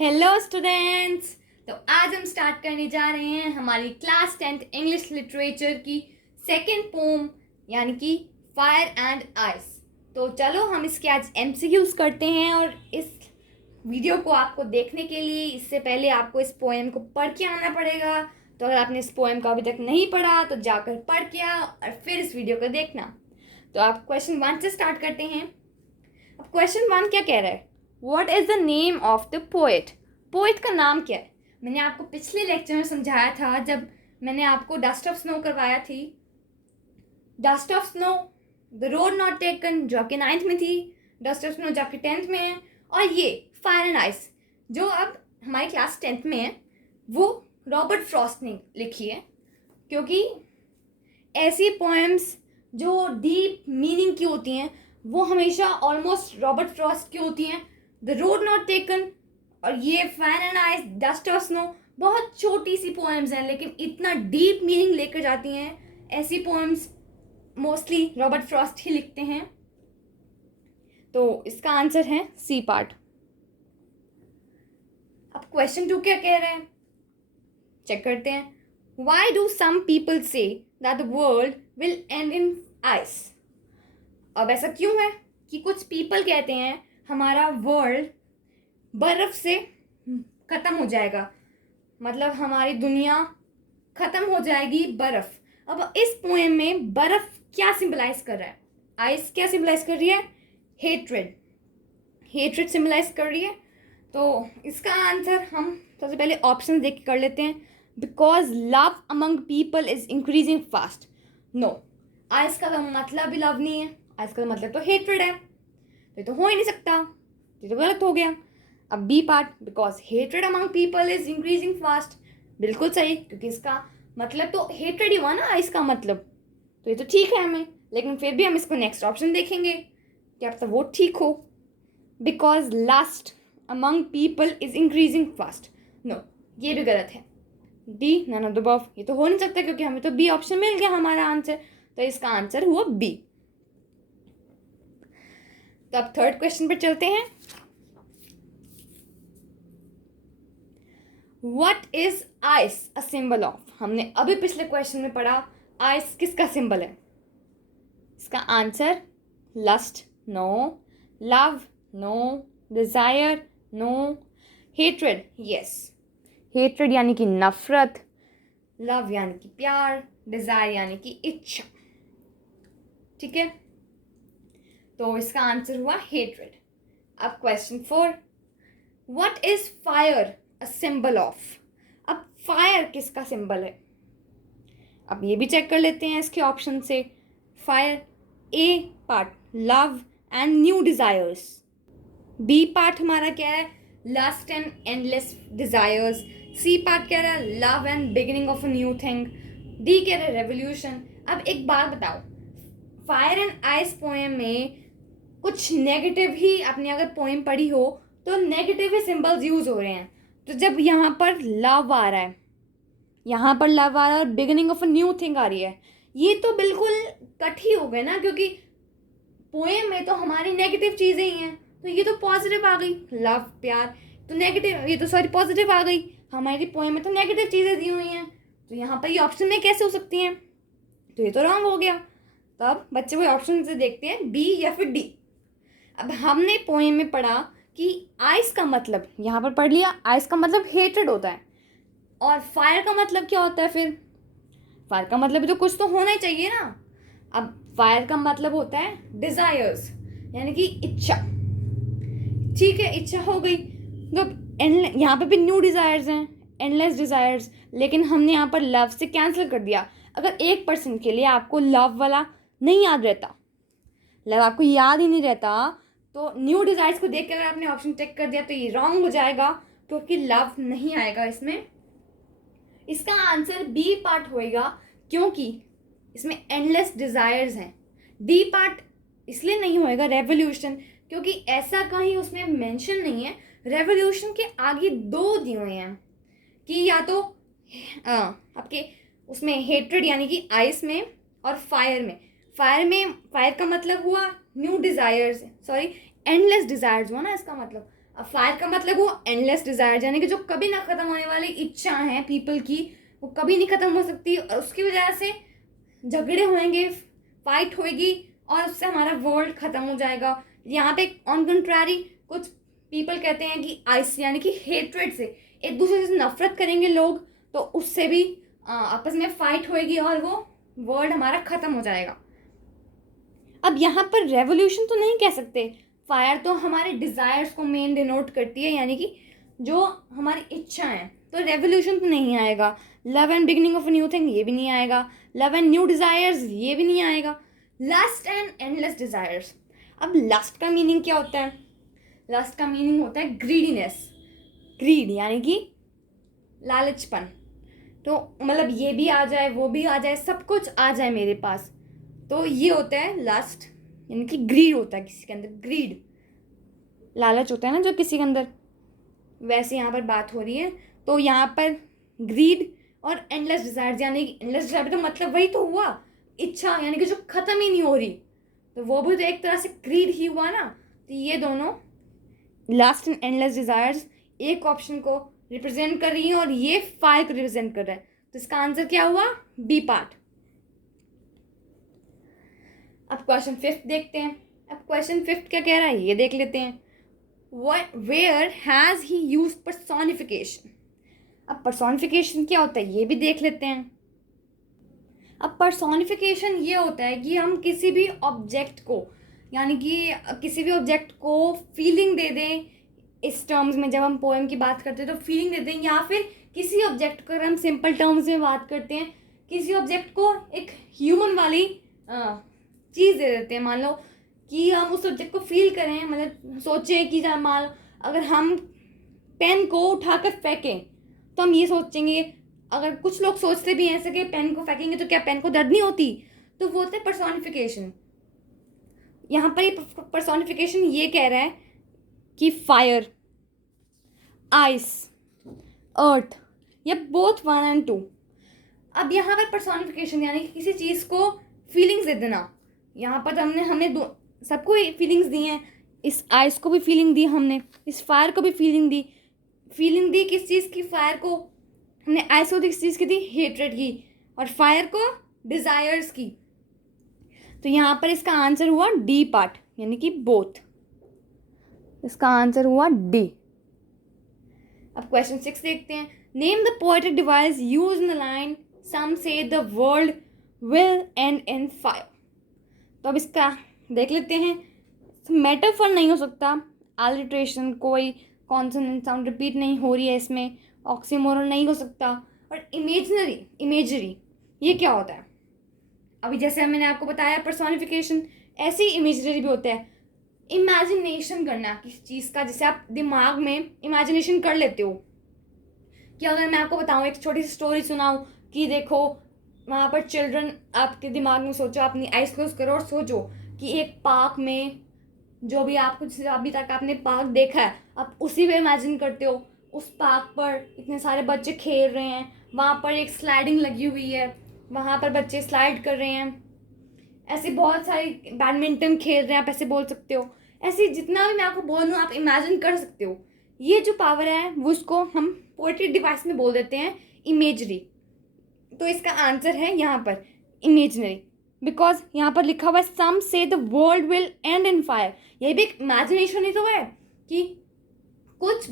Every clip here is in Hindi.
Hello students. तो आज हम स्टार्ट करने जा रहे हैं हमारी क्लास 10th इंग्लिश लिटरेचर की सेकंड पोम यानी कि फायर एंड आइस। तो चलो हम इसके आज एमसीक्यूज करते हैं। और इस वीडियो को आपको देखने के लिए इससे पहले आपको इस पोएम को पढ़ के आना पड़ेगा। तो अगर आपने इस पोएम को अभी तक नहीं पढ़ा तो जाकर पढ़ के आओ और फिर इस वीडियो को देखना। तो आप क्वेश्चन 1 से स्टार्ट करते हैं। अब क्वेश्चन 1 क्या कह रहा है? What is the name of the poet? Poet का नाम क्या है? मैंने आपको पिछले लेक्चर में समझाया था जब मैंने आपको डस्ट ऑफ स्नो करवाया थी। Dust of snow, the road not taken जो आपके 9th में थी, डस्ट ऑफ स्नो जो आपके 10th में है, और ये फायर एंड आइस जो अब हमारी क्लास 10th में है, वो रॉबर्ट फ्रॉस्ट ने लिखी है। क्योंकि ऐसी पोएम्स जो डीप मीनिंग की होती हैं वो हमेशा ऑलमोस्ट रॉबर्ट फ्रॉस्ट की होती हैं। द रोड नॉट टेकन और ये fire and ice, dust of snow बहुत छोटी सी पोएम्स हैं लेकिन इतना डीप मीनिंग लेकर जाती हैं। ऐसी पोएम्स मोस्टली रॉबर्ट फ्रॉस्ट ही लिखते हैं। तो इसका आंसर है सी पार्ट। अब क्वेश्चन 2 क्या कह रहे हैं, चेक करते हैं। Why do some people say that the world will end in ice? अब ऐसा क्यों है कि कुछ पीपल कहते हैं हमारा वर्ल्ड बर्फ से खत्म हो जाएगा, मतलब हमारी दुनिया खत्म हो जाएगी बर्फ। अब इस पोएम में बर्फ क्या सिंबलाइज कर रहा है? आइस क्या सिंबलाइज कर रही है? हेट्रेड। हेट्रेड सिंबलाइज कर रही है। तो इसका आंसर हम सबसे पहले ऑप्शन देख के कर लेते हैं। Because love among people is increasing fast. No, ice का मतलब भी लव नहीं है, आइस का मतलब तो हेट्रेड है। तो ये तो हो ही नहीं सकता, ये तो गलत हो गया। अब B part, because hatred among people is increasing fast, बिल्कुल सही, क्योंकि इसका मतलब तो हेट्रेड ही हुआ ना आइस का मतलब। तो ये तो ठीक है हमें, लेकिन फिर भी हम इसको नेक्स्ट ऑप्शन देखेंगे क्या पता वो ठीक हो। Because last among people is increasing fast, no, ये भी गलत है। D, none of the above, ये तो हो नहीं सकता क्योंकि हमें तो बी ऑप्शन मिल गया हमारा आंसर। तो इसका आंसर हुआ बी। तो अब थर्ड क्वेश्चन पर चलते हैं। What is ice a symbol of? हमने अभी पिछले क्वेश्चन में पढ़ा आइस किसका सिंबल है। इसका answer lust no, love no, desire no, hatred yes. Hatred यानी कि नफरत, लव यानी कि प्यार, डिजायर यानी कि इच्छा। ठीक है, तो इसका आंसर हुआ हेट्रेड। अब question 4, what is fire a symbol of? अब फायर किसका सिंबल है? अब ये भी चेक कर लेते हैं इसके ऑप्शन से। Fire, A part love and new desires, B part हमारा क्या है? Lust and endless desires, C part कह रहा है love and beginning of a new thing, D कह रहा है रेवोल्यूशन। अब एक बात बताओ, फायर एंड आइस पोएम में कुछ नेगेटिव ही, आपने अगर पोएम पढ़ी हो तो नेगेटिव ही सिंबल्स यूज हो रहे हैं। तो जब यहाँ पर लव आ रहा है, यहाँ पर लव आ रहा है और beginning of a new thing आ रही है, ये तो बिल्कुल कट ही हो गए ना, क्योंकि पोएम में तो हमारी नेगेटिव चीजें ही हैं। तो ये तो पॉजिटिव आ गई, लव प्यार, तो नेगेटिव, ये तो सॉरी पॉजिटिव आ गई। हमारी पोएम में तो नेगेटिव चीजें दी हुई हैं, तो यहाँ पर ये ऑप्शन में कैसे हो सकती हैं? तो ये तो रॉन्ग हो गया। तब बच्चे वो ऑप्शन से देखते हैं बी या फिर डी। अब हमने पोएम में पढ़ा कि आइस का मतलब, यहाँ पर पढ़ लिया, आइस का मतलब हेट्रेड होता है। और फायर का मतलब क्या होता है फिर? फायर का मतलब भी तो कुछ तो होना ही चाहिए ना। अब फायर का मतलब होता है डिजायर्स, यानी कि इच्छा। ठीक है, इच्छा हो गई। तो यहाँ पे भी न्यू डिजायर्स हैं, एंडलेस डिजायर्स, लेकिन हमने यहाँ पर लव से कैंसिल कर दिया। अगर एक पर्सन के लिए आपको लव वाला नहीं याद रहता, लव आपको याद ही नहीं रहता, तो न्यू डिजायर्स को देख कर अगर आपने ऑप्शन चेक कर दिया तो ये रॉन्ग हो जाएगा, क्योंकि लव नहीं आएगा इसमें। इसका आंसर बी पार्ट होएगा, क्योंकि इसमें एंडलेस डिजायर्स हैं। डी पार्ट इसलिए नहीं होएगा रेवोल्यूशन, क्योंकि ऐसा कहीं उसमें मेंशन नहीं है। रेवोल्यूशन के आगे दो दिए हुए हैं कि या तो आपके उसमें हेट्रेड यानी कि आइस में और फायर में। फायर का मतलब हुआ new desires, sorry endless desires हुआ ना इसका मतलब। अब फायर का मतलब वो एंडलेस डिजायर, यानी कि जो कभी ना खत्म होने वाली इच्छा है पीपल की, वो कभी नहीं खत्म हो सकती, और उसकी वजह से झगड़े होंगे, फाइट होएगी, और उससे हमारा वर्ल्ड खत्म हो जाएगा। यहाँ पे ऑन कंट्रारी कुछ पीपल कहते हैं कि आइस यानी कि हेट्रेड से, एक दूसरे से नफरत करेंगे लोग, तो उससे भी आपस में फाइट होएगी और वो वर्ल्ड हमारा खत्म हो जाएगा। अब यहाँ पर रेवोल्यूशन तो नहीं कह सकते, फायर तो हमारे डिजायर्स को मेन डिनोट करती है, यानी कि जो हमारी इच्छा है, तो रेवोल्यूशन तो नहीं आएगा। Love and beginning of new thing, ये भी नहीं आएगा। लव एंड न्यू डिजायर्स, ये भी नहीं आएगा। Lust and endless desires. अब लस्ट का मीनिंग क्या होता है? लस्ट का मीनिंग होता है ग्रीडीनेस, ग्रीड यानी कि लालचपन। तो मतलब ये भी आ जाए, वो भी आ जाए, सब कुछ आ जाए मेरे पास, तो ये होता है लस्ट, यानी कि ग्रीड होता है किसी के अंदर, ग्रीड लालच होता है ना जो किसी के अंदर, वैसे यहाँ पर बात हो रही है। तो यहाँ पर ग्रीड और एंडलेस डिजायर, यानी कि एंडलेस डिजायर तो मतलब वही तो हुआ, इच्छा, यानी कि जो खत्म ही नहीं हो रही, तो वो भी तो एक तरह से ग्रीड ही हुआ ना। तो ये दोनों लास्ट एंड एंडलेस डिजायर्स एक ऑप्शन को रिप्रेजेंट कर रही है और ये फायर को रिप्रेजेंट कर रहा है, तो इसका आंसर क्या हुआ? B part. अब क्वेश्चन 5 देखते हैं। अब क्वेश्चन 5 क्या कह रहा है ये देख लेते हैं। Where has he use personification. अब पर्सोनिफिकेशन क्या होता है ये भी देख लेते हैं। अब पर्सोनिफिकेशन ये होता है कि हम किसी भी ऑब्जेक्ट को, यानी कि किसी भी ऑब्जेक्ट को फीलिंग दे दें। इस टर्म्स में जब हम पोएम की बात करते हैं तो फीलिंग दे दें, या फिर किसी ऑब्जेक्ट को अगर हम सिंपल टर्म्स में बात करते हैं, किसी ऑब्जेक्ट को एक ह्यूमन वाली चीज़ दे देते हैं। मान लो कि हम उस ऑब्जेक्ट को फील करें, मतलब सोचें कि मान लो अगर हम पेन को उठाकर फेंकें तो हम ये सोचेंगे, अगर कुछ लोग सोचते भी हैं ऐसे कि पेन को फेंकेंगे तो क्या पेन को दर्द नहीं होती, तो वो होता है पर्सोनिफिकेशन। यहाँ पर ये पर्सोनिफिकेशन ये कह रहा है कि फायर, आइस, अर्थ, ये बोथ 1 and 2। अब यहाँ पर पर्सोनिफिकेशन यानी कि किसी चीज़ को फीलिंग्स दे देना। यहाँ पर हमने सबको फीलिंग्स दी हैं, इस आइस को भी फीलिंग दी हमने, इस फायर को भी फीलिंग दी। फीलिंग दी किस चीज़ की? फायर को। हमने आइस को किस चीज़ की दी? हेट्रेड की। और फायर को डिज़ायर्स की। तो यहाँ पर इसका आंसर हुआ डी पार्ट, यानी कि बोथ। इसका आंसर हुआ डी। अब क्वेश्चन 6 देखते हैं। Name the poetic device use in the line some say the world will end in fire. तो अब इसका देख लेते हैं। मेटाफर नहीं हो सकता, अलिट्रेशन, कोई कॉन्सोनेंट साउंड रिपीट नहीं हो रही है इसमें, ऑक्सीमोरन नहीं हो सकता, और इमेजरी ये क्या होता है? अभी जैसे मैंने आपको बताया पर्सोनिफिकेशन, ऐसी इमेजरी भी होता है इमेजिनेशन करना किसी चीज़ का, जैसे आप दिमाग में इमेजिनेशन कर लेते हो कि अगर मैं आपको बताऊँ, एक छोटी सी स्टोरी सुनाऊँ कि देखो वहाँ पर चिल्ड्रन, आपके दिमाग में सोचो, अपनी आइज क्लोज करो और सोचो कि एक पार्क में, जो भी आपको अभी तक आपने पार्क देखा है, आप उसी में इमेजिन करते हो। उस पार्क पर इतने सारे बच्चे खेल रहे हैं, वहाँ पर एक स्लाइडिंग लगी हुई है, वहाँ पर बच्चे स्लाइड कर रहे हैं, ऐसे बहुत सारे बैडमिंटन खेल रहे हैं, आप ऐसे बोल सकते हो। ऐसे जितना भी मैं आपको बोलूँ आप इमेजिन कर सकते हो। ये जो पावर है वो उसको हम पोएट्री डिवाइस में बोल देते हैं इमेजरी। तो इसका आंसर है यहाँ पर इमेजनरी, बिकॉज यहाँ पर लिखा हुआ है सम say the world will end in fire. ये भी एक इमेजिनेशन ही तो है कि कुछ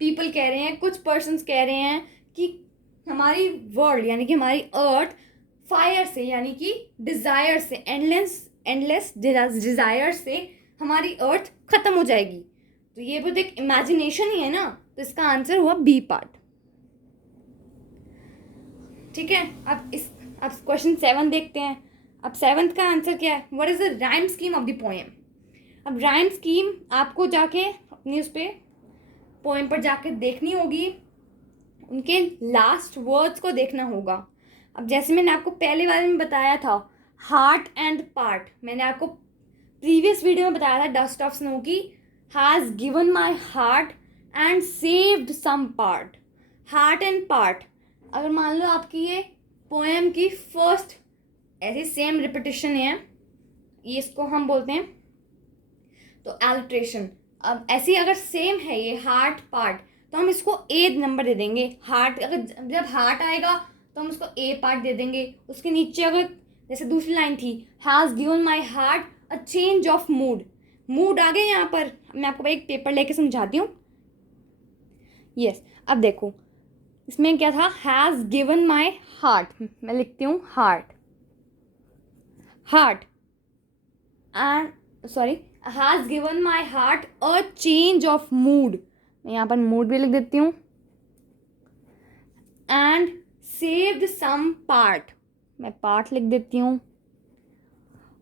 पीपल कह रहे हैं, कुछ पर्सन्स कह रहे हैं कि हमारी वर्ल्ड यानी कि हमारी अर्थ फायर से, यानी कि डिज़ायर से, एंडलेस डिज़ायर से हमारी अर्थ खत्म हो जाएगी। तो ये भी तो एक इमेजिनेशन ही है ना, तो इसका आंसर हुआ बी पार्ट। ठीक है, अब क्वेश्चन 7 देखते हैं। अब 7th का आंसर क्या है? What is the rhyme scheme of the poem. अब राइम स्कीम आपको जाके अपनी उस पर पोएम पर जाके देखनी होगी, उनके लास्ट वर्ड्स को देखना होगा। अब जैसे मैंने आपको पहले वाले में बताया था हार्ट एंड पार्ट, मैंने आपको प्रीवियस वीडियो में बताया था डस्ट ऑफ स्नो की, has given my heart and saved some part. Heart and part, अगर मान लो आपकी ये पोएम की फर्स्ट ऐसी सेम रिपीटिशन है, ये इसको हम बोलते हैं तो एलिट्रेशन। अब ऐसे ही अगर सेम है ये हार्ट पार्ट, तो हम इसको ए नंबर दे देंगे। हार्ट अगर जब हार्ट आएगा तो हम उसको ए पार्ट दे देंगे। उसके नीचे अगर जैसे दूसरी लाइन थी, has given my heart a change of mood, mood आ गए यहाँ पर। मैं आपको एक पेपर लेके समझाती हूँ। यस, अब देखो इसमें क्या था, हैज़ गिवन माई हार्ट, मैं लिखती हूँ heart, heart and sorry, has given my heart a change of mood, मैं यहाँ पर मूड भी लिख देती हूँ। एंड सेव्ड सम पार्ट, मैं पार्ट लिख देती हूँ।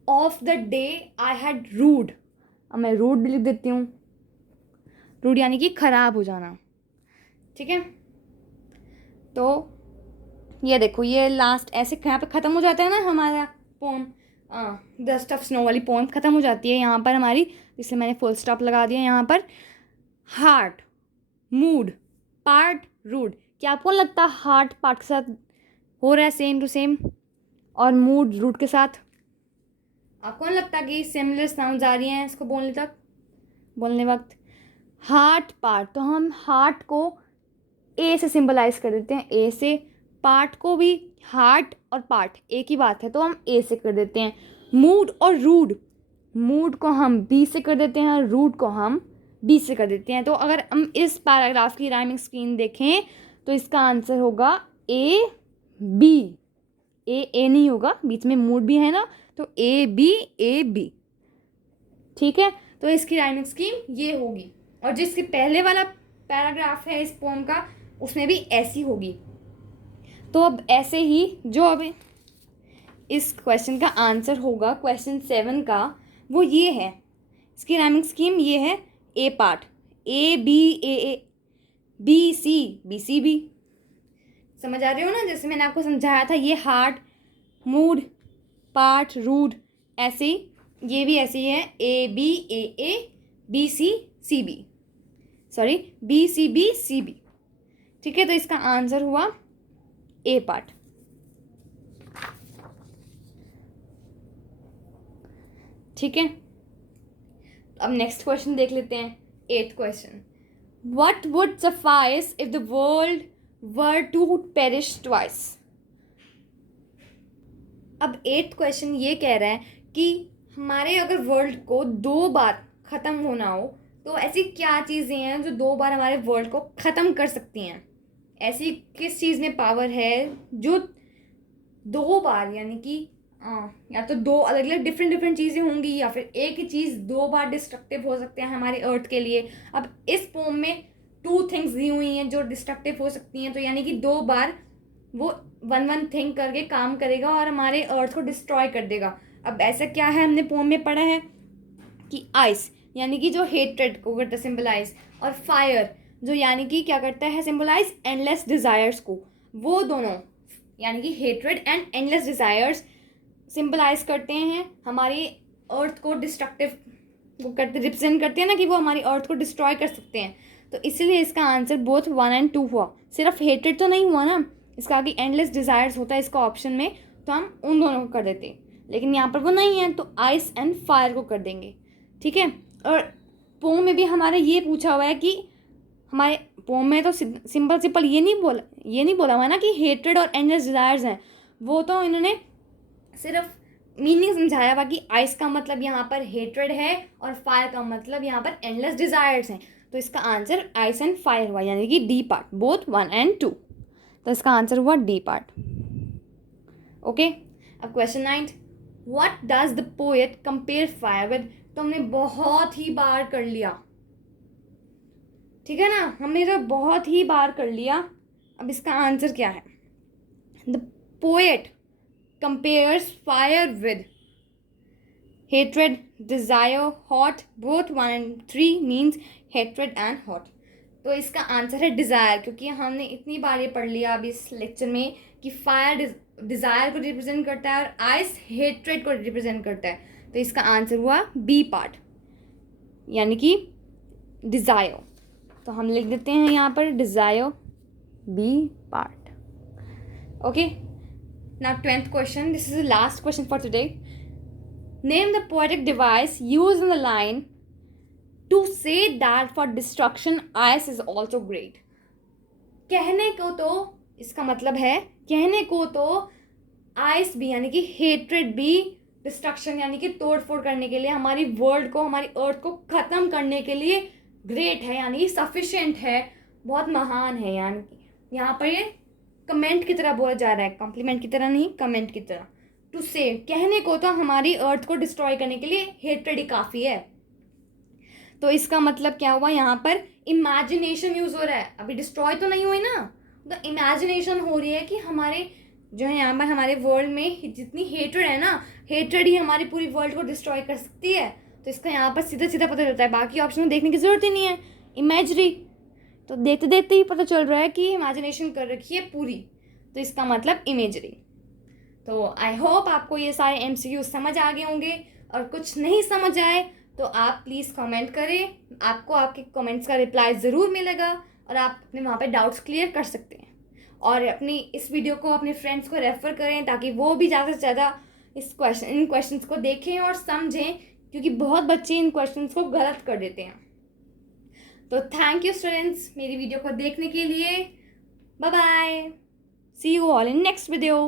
Of the day I had rued, अब मैं रूड भी लिख देती हूँ। रूड यानी कि खराब हो जाना, ठीक है। तो ये देखो ये लास्ट ऐसे यहाँ पे ख़त्म हो जाता है ना हमारा पोम, द स्टफ स्नो वाली पोम ख़त्म हो जाती है यहाँ पर हमारी, इसलिए मैंने फुल स्टॉप लगा दिया यहाँ पर। हार्ट, मूड, पार्ट, रूड, क्या आपको लगता है हार्ट पार्ट के साथ हो रहा है सेम टू सेम, और मूड रूड के साथ? आपको नहीं लगता कि सिमिलर साउंड्स आ रही हैं इसको बोलने वक्त? हार्ट पार्ट, तो हम हार्ट को ए से सिंबलाइज कर देते हैं, ए से। पार्ट को भी, हार्ट और पार्ट एक ही बात है तो हम ए से कर देते हैं। मूड और रूड, मूड को हम बी से कर देते हैं, रूड को हम बी से कर देते हैं। तो अगर हम इस पैराग्राफ की राइमिंग स्कीम देखें तो इसका आंसर होगा ए बी। ए नहीं होगा, बीच में मूड भी है ना, तो ए बी, ठीक है। तो इसकी राइमिंग स्कीम ये होगी, और जिसके पहले वाला पैराग्राफ है इस पोम का उसमें भी ऐसी होगी। तो अब ऐसे ही जो अब इस क्वेश्चन का आंसर होगा क्वेश्चन 7 का, वो ये है, इसकी राइमिंग स्कीम ये है, A part A B C B. समझ आ रहे हो ना, जैसे मैंने आपको समझाया था ये हार्ट, मूड, पार्ट, रूड, ऐसे ही ये भी ऐसे ही है, A B C B, sorry B C B, ठीक है। तो इसका आंसर हुआ ए पार्ट। ठीक है, अब नेक्स्ट क्वेश्चन देख लेते हैं, 8th question. What would suffice if the world were to perish twice? अब 8th क्वेश्चन ये कह रहा है कि हमारे अगर वर्ल्ड को 2 बार ख़त्म होना हो तो ऐसी क्या चीज़ें हैं जो 2 बार हमारे वर्ल्ड को ख़त्म कर सकती हैं? ऐसी किस चीज़ में पावर है जो 2 बार, यानी कि या तो 2 अलग अलग डिफरेंट चीज़ें होंगी, या फिर एक ही चीज़ 2 बार डिस्ट्रक्टिव हो सकते हैं हमारी अर्थ के लिए। अब इस पोम में 2 थिंग्स दी हुई हैं जो डिस्ट्रक्टिव हो सकती हैं, तो यानी कि 2 बार वो वन थिंग करके काम करेगा और हमारे अर्थ को डिस्ट्रॉय कर देगा। अब ऐसा क्या है, हमने पोम में पढ़ा है कि आइस यानी कि जो हेट्रेड को करता है सिंबलाइज, और फायर जो यानी कि क्या करता है सिंबलाइज एंडलेस डिज़ायर्स को। वो दोनों यानी कि hatred and endless desires symbolize करते हैं हमारी अर्थ को डिस्ट्रक्टिव, वो करते रिप्रेजेंट करते हैं ना कि वो हमारी अर्थ को डिस्ट्रॉय कर सकते हैं। तो इसीलिए इसका आंसर बोथ 1 और 2 हुआ। सिर्फ हेट्रेड तो नहीं हुआ ना, इसका आगे एंडलेस डिज़ायर्स होता है इसका ऑप्शन में, तो हम उन दोनों को कर देते हैं, लेकिन यहाँ पर वो नहीं है तो आइस एंड फायर को कर देंगे, ठीक है। और पोम में भी हमारे ये पूछा हुआ है कि हमारे पोम में तो सिंपल ये नहीं बोला हुआ है ना कि हेट्रेड और एंडलेस डिज़ायर्स हैं, वो तो इन्होंने सिर्फ मीनिंग समझाया हुआ कि आइस का मतलब यहाँ पर हेट्रेड है और फायर का मतलब यहाँ पर एंडलेस डिज़ायर्स हैं। तो इसका आंसर आइस एंड फायर हुआ, यानी कि डी पार्ट, बोथ 1 और 2। तो इसका आंसर हुआ डी पार्ट। ओके, अब question 9, what does the poet compare fire with? तो हमने बहुत ही बार कर लिया, ठीक है ना, हमने तो बहुत ही बार कर लिया। अब इसका आंसर क्या है? The poet compares fire with hatred, desire, hot, both 1 and 3 means hatred and hot। तो इसका आंसर है डिज़ायर, क्योंकि हमने इतनी बार ये पढ़ लिया अभी इस लेक्चर में कि फायर डिज़ायर को रिप्रेजेंट करता है और आइस हेट्रेड को रिप्रेजेंट करता है। तो इसका आंसर हुआ बी पार्ट, यानी कि डिज़ायर। तो हम लिख देते हैं यहाँ पर desire B part. Okay, now 10th question, this is the last question for today. Name the poetic device used in the line to say that for destruction ice is also great. कहने को तो इसका मतलब है, कहने को तो आइस भी यानी कि हेट्रेड भी डिस्ट्रक्शन यानी कि तोड़ फोड़ करने के लिए, हमारी वर्ल्ड को, हमारी अर्थ को ख़त्म करने के लिए ग्रेट है, यानी कि सफिशेंट है, बहुत महान है। यानी कि यहाँ पर ये कमेंट की तरह बोला जा रहा है, कॉम्प्लीमेंट की तरह नहीं, कमेंट की तरह। टू से, कहने को तो हमारी अर्थ को डिस्ट्रॉय करने के लिए हेट्रेड ही काफ़ी है। तो इसका मतलब क्या हुआ, यहाँ पर इमेजिनेशन यूज हो रहा है, अभी डिस्ट्रॉय तो नहीं हुई ना, तो इमेजिनेशन हो रही है कि हमारे जो है यहाँ पर हमारे वर्ल्ड में जितनी हेट्रेड है ना, हेट्रेड ही हमारी पूरी वर्ल्ड को डिस्ट्रॉय कर सकती है। तो इसका यहाँ पर सीधा सीधा पता चलता है, बाकी ऑप्शन में देखने की जरूरत ही नहीं है, इमेजरी तो देखते देखते ही पता चल रहा है कि इमेजिनेशन कर रखी है पूरी, तो इसका मतलब इमेजरी। तो आई होप आपको ये सारे MCQ समझ आ गए होंगे, और कुछ नहीं समझ आए तो आप प्लीज़ कमेंट करें, आपको आपके कमेंट्स का रिप्लाई ज़रूर मिलेगा और आप अपने वहाँ पे डाउट्स क्लियर कर सकते हैं। और अपनी इस वीडियो को अपने फ्रेंड्स को रेफ़र करें ताकि वो भी ज़्यादा से ज़्यादा इन क्वेश्चंस को देखें और समझें, क्योंकि बहुत बच्चे इन क्वेश्चंस को गलत कर देते हैं। तो थैंक यू स्टूडेंट्स मेरी वीडियो को देखने के लिए। Bye bye, see you all in next video.